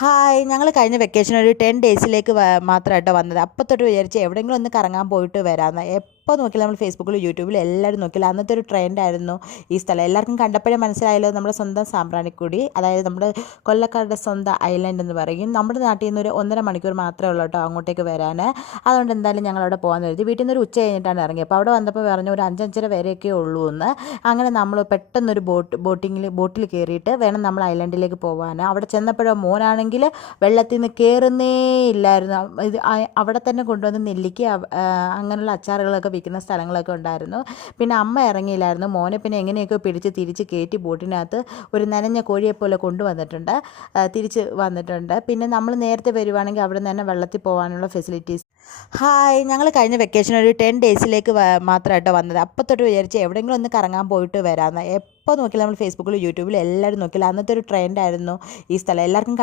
Hi ഞങ്ങൾ കഴിഞ്ഞ vacation ഒരു 10 ഡേയ്സിലേക്ക് മാത്രമായിട്ടോ വന്നത്. അപ്പോൾ തൊട്ട് വിചാരിച്ച് എവിടെയെങ്കിലും ഒന്ന് കറങ്ങാൻ പോയിട്ട് വരാമെന്ന്. എപ്പോൾ നോക്കിയാലും നമ്മൾ ഫേസ്ബുക്കിലും യൂട്യൂബിലും എല്ലാവരും നോക്കിയാലും അന്നത്തെ ഒരു ട്രെൻഡായിരുന്നു ഈ സ്ഥലം. എല്ലാവർക്കും കണ്ടപ്പോഴേ മനസ്സിലായല്ലോ, നമ്മുടെ സ്വന്തം സാമ്പ്രാണിക്കൊടി, അതായത് നമ്മുടെ കൊല്ലക്കാരുടെ സ്വന്തം ഐലൻഡ് എന്ന് പറയും. നമ്മുടെ നാട്ടിൽ നിന്ന് ഒരു 1.5 മണിക്കൂർ മാത്രമേ ഉള്ളൂ കേട്ടോ അങ്ങോട്ടേക്ക് വരാൻ. അതുകൊണ്ട് എന്തായാലും ഞങ്ങൾ അവിടെ പോകാൻ കരുതി. വീട്ടിൽ നിന്ന് ഒരു ഉച്ച കഴിഞ്ഞിട്ടാണ് ഇറങ്ങിയത്. അപ്പോൾ അവിടെ വന്നപ്പോൾ പറഞ്ഞു ഒരു 5-5:30 വരെയൊക്കെ ഉള്ളൂ എന്ന്. അങ്ങനെ നമ്മൾ പെട്ടെന്നൊരു ബോട്ടിൽ കയറിയിട്ട് വേണം നമ്മൾ ഐലൻഡിലേക്ക് പോകാൻ. അവിടെ ചെന്നപ്പോഴോ മോനാണെങ്കിൽ വെള്ളത്തിൽ നിന്ന് കയറുന്നേ ഇല്ലായിരുന്നു. ഇത് അവിടെ തന്നെ കൊണ്ടുവന്ന് നെല്ലിക്ക അങ്ങനെയുള്ള അച്ചാറുകളൊക്കെ വിൽക്കുന്ന സ്ഥലങ്ങളൊക്കെ ഉണ്ടായിരുന്നു. പിന്നെ അമ്മ ഇറങ്ങിയില്ലായിരുന്നു. മോനെ പിന്നെ എങ്ങനെയൊക്കെ പിടിച്ച് തിരിച്ച് കയറ്റി ബോട്ടിനകത്ത് ഒരു നനഞ്ഞ കോഴിയെപ്പോലെ കൊണ്ടുവന്നിട്ടുണ്ട്, തിരിച്ച് വന്നിട്ടുണ്ട്. പിന്നെ നമ്മൾ നേരത്തെ വരുവാണെങ്കിൽ അവിടെ നിന്ന് തന്നെ വെള്ളത്തിൽ പോകാനുള്ള ഫെസിലിറ്റീസ്. ഹായ് ഞങ്ങൾ കഴിഞ്ഞ വെക്കേഷൻ ഒരു 10 ഡേയ്സിലേക്ക് മാത്രമായിട്ടോ വന്നത്. അപ്പോൾ തൊട്ട് വിചാരിച്ച് എവിടെയെങ്കിലും ഒന്ന് കറങ്ങാൻ പോയിട്ട് വരാമെന്ന്. എപ്പോൾ നോക്കിയാലും നമ്മൾ ഫേസ്ബുക്കിലും യൂട്യൂബിലും എല്ലാവരും നോക്കിയാലും അന്നത്തെ ഒരു ട്രെൻഡായിരുന്നു ഈ സ്ഥലം. എല്ലാവർക്കും